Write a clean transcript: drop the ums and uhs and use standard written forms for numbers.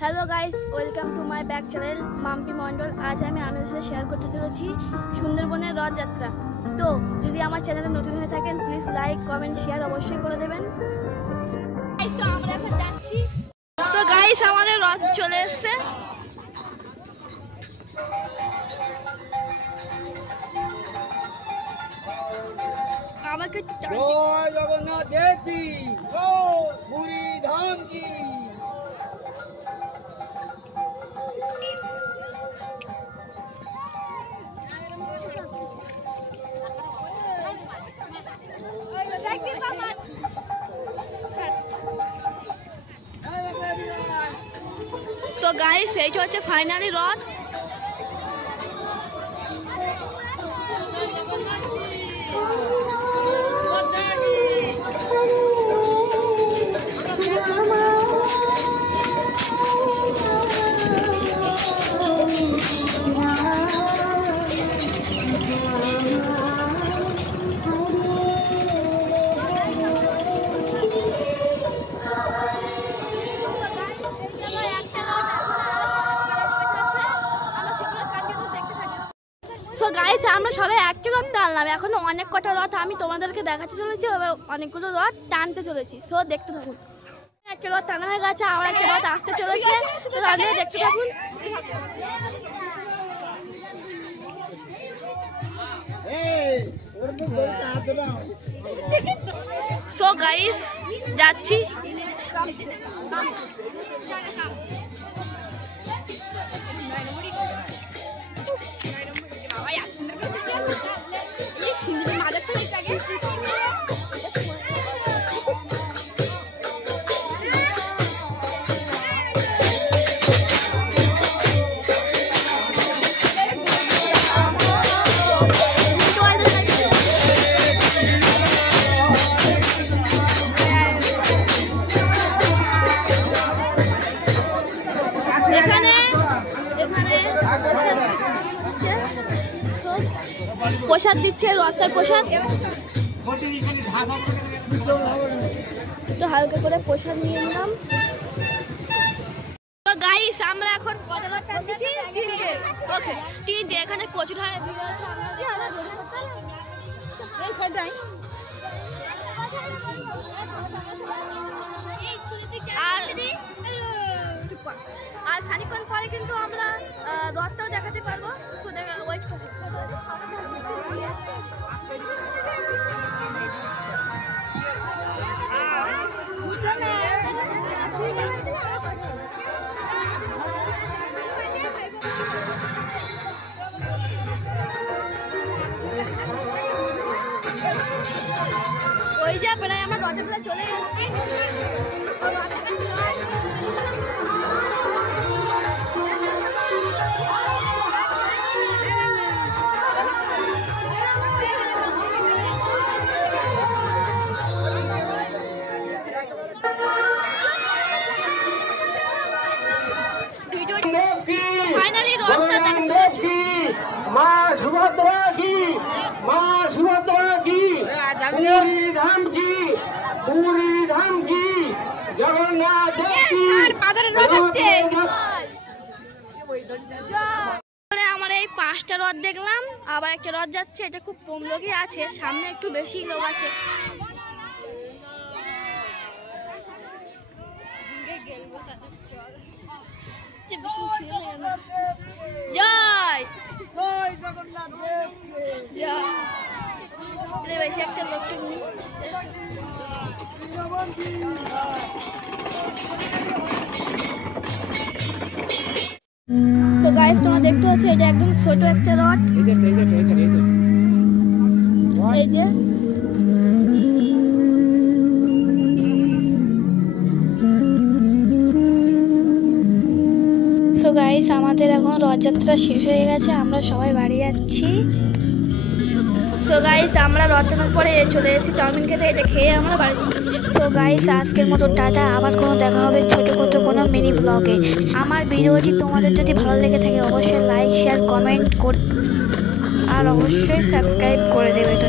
Hello guys, welcome to my back channel Mampi Mondal. আজ আমি আপনাদের সাথে শেয়ার করতে চলেছি সুন্দরবনের রথযাত্রা। তো যদি আমার চ্যানেলে নতুন হয়ে থাকেন প্লিজ লাইক কমেন্ট শেয়ার অবশ্যই করে দেবেন। তো আমরা এখন যাচ্ছি। তো গাইস আমাদের রথ চলে এসেছে। আমাকে জয় জগন্নাথ দেব কি জয়, পুরী ধাম কি। তো গাইস এইটা হচ্ছে ফাইনালি রথ। তো গাইস আমরা সবাই একটা রথ টানলাম, এখনো অনেক কটা রথ আমি তোমাদেরকে দেখাতে চলেছি, অনেকগুলো রথ টানতে চলেছি। সো দেখতে থাকুন। একটা রথ টানা হয়ে গেছে, আর একটা রথ আসতে চলেছে, তো আপনারা দেখতে থাকুন। সো গাইস যাচ্ছি। প্রসাদ দিচ্ছে, রথের প্রসাদ। একটু হালকা করে প্রসাদ নিয়ে নিলাম। তো গাইস আমরা এখন কত রথ টানতেছি? ওকে, তিনটে। এখানে প্রচুর হারে ভিড় আছে। আর খানিকক্ষণ পরে কিন্তু আমরা রথটাও দেখাতে পারবো। ওয়েট করতে। ওই যে প্রায় আমার রথযাত্রা চলে এসেছি। ফাইনালি রথটা দেখাচ্ছি। মা সুভদ্রা কি, মা সুভদ্রা কি, পুরী ধাম কি, পুরী ধাম কি, জগন্নাথ দেব কি। আমার এই 5টা রথ দেখলাম, আবার একটা রথ যাচ্ছে। এটা খুব কম লোকই আছে, সামনে একটু বেশি লোক আছে। জয় জয় জগন্নাথ দেব কি জয়। বেশি একটা লোক তো গাইস তোমরা দেখতে পাচ্ছ এটা একদম ছোট একটা রথ। এই যে সো গাইস আমাদের এখন রথযাত্রা শেষ হয়ে গেছে, আমরা সবাই বাড়ি যাচ্ছি। সো গাইস আমরা রথযাত্রার পরে চলে এসেছি চাউমিন খেতে। এটা খেয়ে আমরা বাড়ি। সো গাইস আজকের মতো টাটা, আবার কোনো দেখা হবে ছোটো কোনো মিনি ব্লগে। আমার ভিডিওটি তোমাদের যদি ভালো লেগে থাকে অবশ্যই লাইক শেয়ার কমেন্ট আর অবশ্যই সাবস্ক্রাইব করে দেবে। তো